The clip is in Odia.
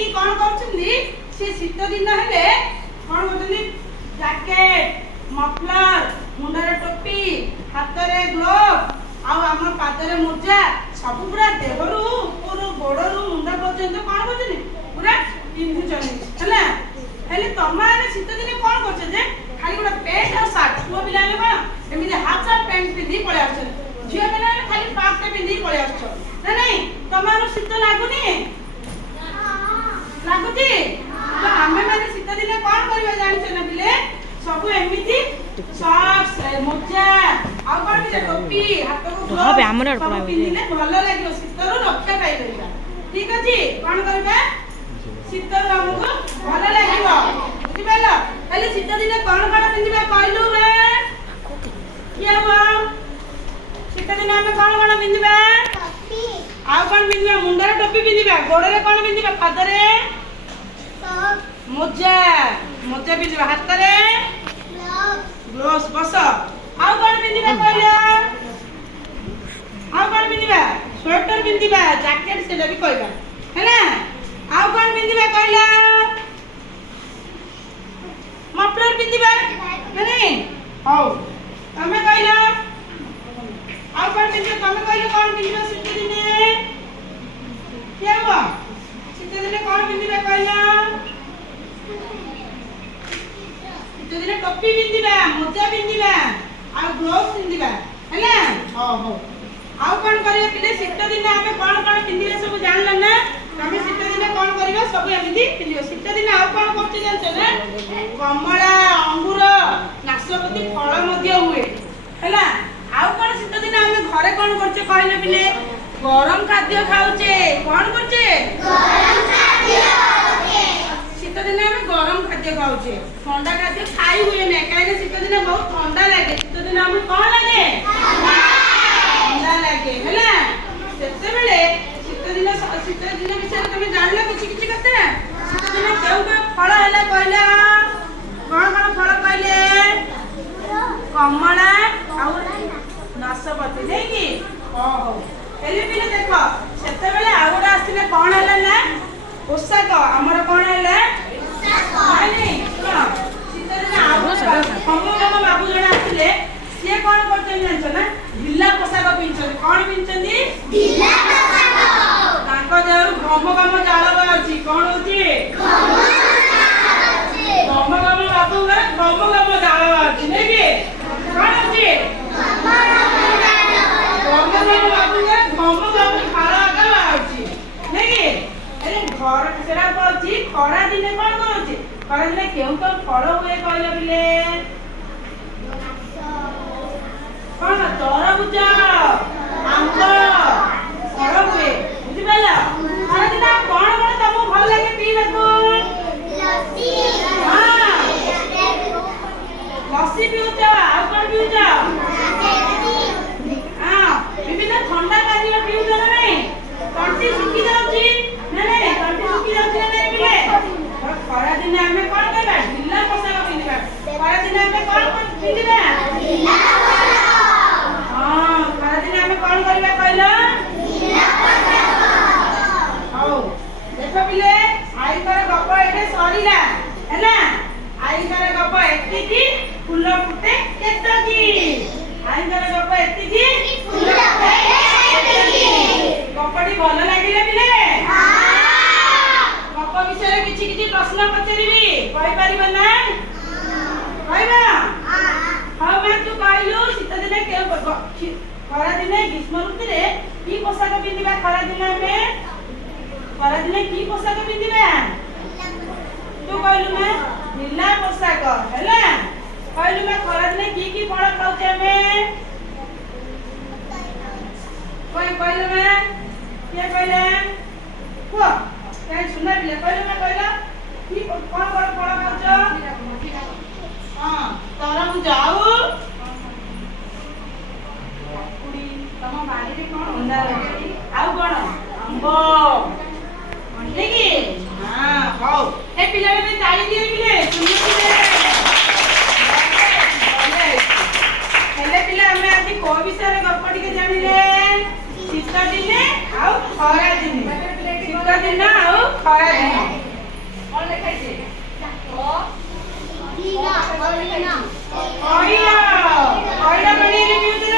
ପିନ୍ଧିକି କ'ଣ କରୁଛନ୍ତି ସେ ଶୀତ ଦିନ ହେଲେ କ'ଣ କରୁଛନ୍ତି ଜ୍ୟାକେଟ ମଫଲର ମୁଣ୍ଡରେ ଟୋପି ହାତରେ ଗ୍ଲୋଭ୍ ଆଉ ଆମ ପାଦରେ ମୋଜା ସବୁ ପୁରା ଦେହରୁ ଉପରୁ ଗୋଡ଼ରୁ ମୁଣ୍ଡ ପର୍ଯ୍ୟନ୍ତ କ'ଣ କରୁଛନ୍ତି ପୁରା ପିନ୍ଧୁଛନ୍ତି ହେଲା। ହେଲେ ତମମାନେ ଶୀତ ଦିନେ କ'ଣ କରୁଛ ଯେ ଖାଲି ଗୋଟେ ପ୍ୟାଣ୍ଟ ଆଉ ସାର୍ଟ ପୁଅ ପିଲାମାନେ କ'ଣ ଏମିତି ହାଫ୍ ସାର୍ଟ ପ୍ୟାଣ୍ଟ ପିନ୍ଧିକି ପଳେଇ ଆସୁଛନ୍ତି ଝିଅ ପିଲାମାନେ ଖାଲି ପାର୍ଟଟା ପିନ୍ଧିକି ପଳେଇ ଆସୁଛ ନା ନାଇଁ ତମମାନଙ୍କୁ ଶୀତ ଲାଗୁନି ଲାଗୁଛି ତ ଆମେ ମାନେ ଶୀତ ଦିନେ କ'ଣ କରିବା ଜାଣିଛ ନା ପିଲେ ସବୁ ଏମିତି ସକ୍ସ ମୋଜା ଆଉ କ'ଣ ପିନ୍ଧିଲେ ଟୋପି ହାତକୁ ଗ୍ଲୋଭ୍ ସବୁ ପିନ୍ଧିଲେ ଭଲ ଲାଗିବ ଶୀତରୁ ରକ୍ଷା ପାଇପାରିବା ଠିକ ଅଛି କ'ଣ କରିବା ଶୀତରୁ ଆମକୁ ଭଲ ଲାଗିବ ବୁଝିପାରିଲ। ହେଲେ ଶୀତ ଦିନେ କ'ଣ କ'ଣ ପିନ୍ଧିବା କହିଲୁ କିଏ ହବ ଶୀତ ଦିନେ ଆମେ କ'ଣ କ'ଣ ପିନ୍ଧିବା ଆଉ କ'ଣ ପିନ୍ଧିବା ମୁଣ୍ଡରେ ଟୋପି ପିନ୍ଧିବା ଗୋଡ଼ରେ କ'ଣ ପିନ୍ଧିବା ପାଦରେ ମୋଜା ମୋଜା ପିନ୍ଧିବା ହାତରେ ଗ୍ଲୋଭ୍ସ ବସ ଆଉ କ'ଣ ପିନ୍ଧିବା କହିଲ ଆଉ କ'ଣ ପିନ୍ଧିବା ସ୍ୱେଟର ପିନ୍ଧିବା ଜ୍ୟାକେଟ ସେଟା ବି କହିବା ହେଲା। ଆଉ କ'ଣ ପିନ୍ଧିବା କହିଲ ମଫଲର ପିନ୍ଧିବା ନାଇଁ ହଉ ତମେ କହିଲ ଆଉ କ'ଣ ପିନ୍ଧିବ ତମେ କହିଲ କ'ଣ ପିନ୍ଧିବ ଶୀତ ଦିନେ କିଏ ହବ ଶୀତ ଦିନେ କ'ଣ ପିନ୍ଧିବା କହିଲ ଶୀତ ଦିନେ ଟୋପି ପିନ୍ଧିବା ମୋଜା ପିନ୍ଧିବା ଆଉ ଗ୍ଲୋଭ୍ସ ପିନ୍ଧିବା ହେଲା। ହଉ ହଉ ଆଉ କ'ଣ କରିବା ପିଲେ ଶୀତ ଦିନେ ଆମେ କ'ଣ କ'ଣ ପିନ୍ଧିଲେ ସବୁ ଜାଣିଲ ନା ତମେ ଶୀତ ଦିନେ କ'ଣ କରିବ ସବୁ ଏମିତି ପିନ୍ଧିବ ଶୀତ ଦିନେ ଆଉ କ'ଣ କରୁଛ ଜାଣିଛ ନା କମଳା ଅଙ୍ଗୁର ନାଶପତି ଫଳ ମଧ୍ୟ ହୁଏ ହେଲା। ଆଉ କ'ଣ ଶୀତ ଦିନେ ଆମେ ଘରେ କ'ଣ କରୁଛେ କହିଲେ ପିଲେ ଗରମ ଖାଦ୍ୟ ଖାଉଛେ କ'ଣ କରୁଛେ ଶୀତ ଦିନେ ଆମେ ଗରମ ଖାଦ୍ୟ ଖାଉଛେ ଥଣ୍ଡା ଖାଦ୍ୟ ଖାଇ ହୁଏ ନାହିଁ କାହିଁକି ଶୀତ ଦିନେ ବହୁତ ଥଣ୍ଡା ଲାଗେ ଶୀତ ଦିନେ ଆମକୁ କ'ଣ ଲାଗେ ଥଣ୍ଡା ଲାଗେ ହେଲା। ସେତେବେଳେ ଶୀତ ଦିନ ବିଷୟରେ ତମେ ଜାଣିଲ କିଛି କିଛି କଥା ଶୀତ ଦିନ କେଉଁ କେଉଁ ଫଳ ହେଲା କହିଲ କ'ଣ କ'ଣ ଫଳ କହିଲେ କମଳା ଆଉ ନାଶପତି ନାଇକି ହଉ ହେଲେ ପିଲେ ଦେଖ ସେତେବେଳେ ଆଉ ଗୋଟେ ଆସିଲେ କ'ଣ ହେଲା ନା ପୋଷାକ ଆମର କ'ଣ ହେଲା ଶୀତ ଦିନେ ଆଉ ବାବୁ ଜଣେ ଆସିଲେ ସିଏ କ'ଣ କରୁଛନ୍ତି ଜାଣିଛ ନା ଢିଲା ପୋଷାକ ପିନ୍ଧୁଛନ୍ତି କ'ଣ ପିନ୍ଧୁଛନ୍ତି ତାଙ୍କ ଦେହରୁ ଘମ ଘମ ଝାଳ ବାହାରୁଛି କ'ଣ ହଉଛି ଘମ ଘମ ବାବୁଙ୍କର ଘମ ଘମ ଝାଳ ବାହାରୁଛି ନାଇକି କ'ଣ ହଉଛି ଘମ ଘମ ବାବୁଙ୍କର ଘମ ଘମ ଝାଳ ବାହାରୁଛି ନାଇକି ହେଲେ ଘର ସେଟା କହୁଛି ଖରା ଦିନେ କ'ଣ କରୁଛି ଖରା ଦିନେ କେଉଁ କେଉଁ ଫଳ ହୁଏ କହିଲ ପିଲେ କ'ଣ ତରଭୁଜ ଆମ୍ବ ଫଳ ହୁଏ ବୁଝିପାରିଲ। ଖରାଦିନ କ'ଣ କ'ଣ ତମକୁ ଭଲ ଲାଗେ ପିଇବାକୁ ଲସି ପିଉଛ ଆଉ କ'ଣ ପିଉଛ ବିଭିନ୍ନ ଥଣ୍ଡା ପାନୀୟ ପିଉଛ ନା ନାଇଁ ତଣ୍ଟି ଶୁଖି ଯାଉଛି ନା ନାଇଁ ତଣ୍ଟି ଶୁଖି ଯାଉଛି ନା ନାଇଁ ପିଲେ ଖରାଦିନେ ଆମେ କ'ଣ କରିବା ଢିଲା ପୋଷାକ ପିନ୍ଧିବା ଖରାଦିନେ ଆମେ କ'ଣ ପିନ୍ଧିବା ଖରାଦିନେ ଆମେ କ'ଣ କରିବା କହିଲ ହଉ ଦେଖ ପିଲେ ଆଈଙ୍କର ଗପ ଏବେ ସରିଲା ହେଲା। ଆଈଙ୍କର ଗପ ଏତିକି ଫୁଲ ଫୁଟେ କେତକି ଆଈଙ୍କର ଗପ ଏତିକି ଫୁଲ ଫୁଟେ କେତକି ଗପଟି ଭଲ ଲାଗିଲା ପିଲେ ଗପ ବିଷୟରେ କିଛି କିଛି ପ୍ରଶ୍ନ ପଚାରିବି କହିପାରିବ ନା କହିବ ହଁ ମା ତୁ କହିଲୁ ଶୀତ ଦିନେ ଖରାଦିନେ ଗ୍ରୀଷ୍ମ ଋତୁରେ କି ପୋଷାକ ପିନ୍ଧିବା ଖରାଦିନେ ଆମେ ଖରାଦିନେ କି ପୋଷାକ ପିନ୍ଧିବା ତୁ କହିଲୁ ମା ଢିଲା ପୋଷାକ ହେଲା। କହିଲୁ ମା ଖରାଦିନେ କି ଫଳ ଖାଉଛେ ଆମେ କହିଲୁ ମା କିଏ କହିଲା କୁହ କାହିଁ ଶୁଣା ପିଲେ କହିଲୁ ମା କହିଲ କି କ'ଣ କ'ଣ ଫଳ ଖାଉଛ ହଁ ତରଭୁଜ ଆଉ ତମ ବାଡ଼ିରେ କ'ଣ ଅଣ୍ଡା ଅଛି ଆଉ କ'ଣ ଆମ୍ବ ଠିକ ହଉ ଏ ପିଲାମାନେ ତାଳି ଦିଏ ପିଲେ ହେଲେ ପିଲା ଆମେ ଆଜି କୋଉ ବିଷୟରେ ଗପ ଟିକେ ଜାଣିଲେ ଶୀତ ଦିନେ ଆଉ ଖରା ଦିନେ ଶୀତ ଦିନ ଆଉ ଖରା ଦିନ ଅଇଲ ପାଣିରେ ପିଉଥିଲେ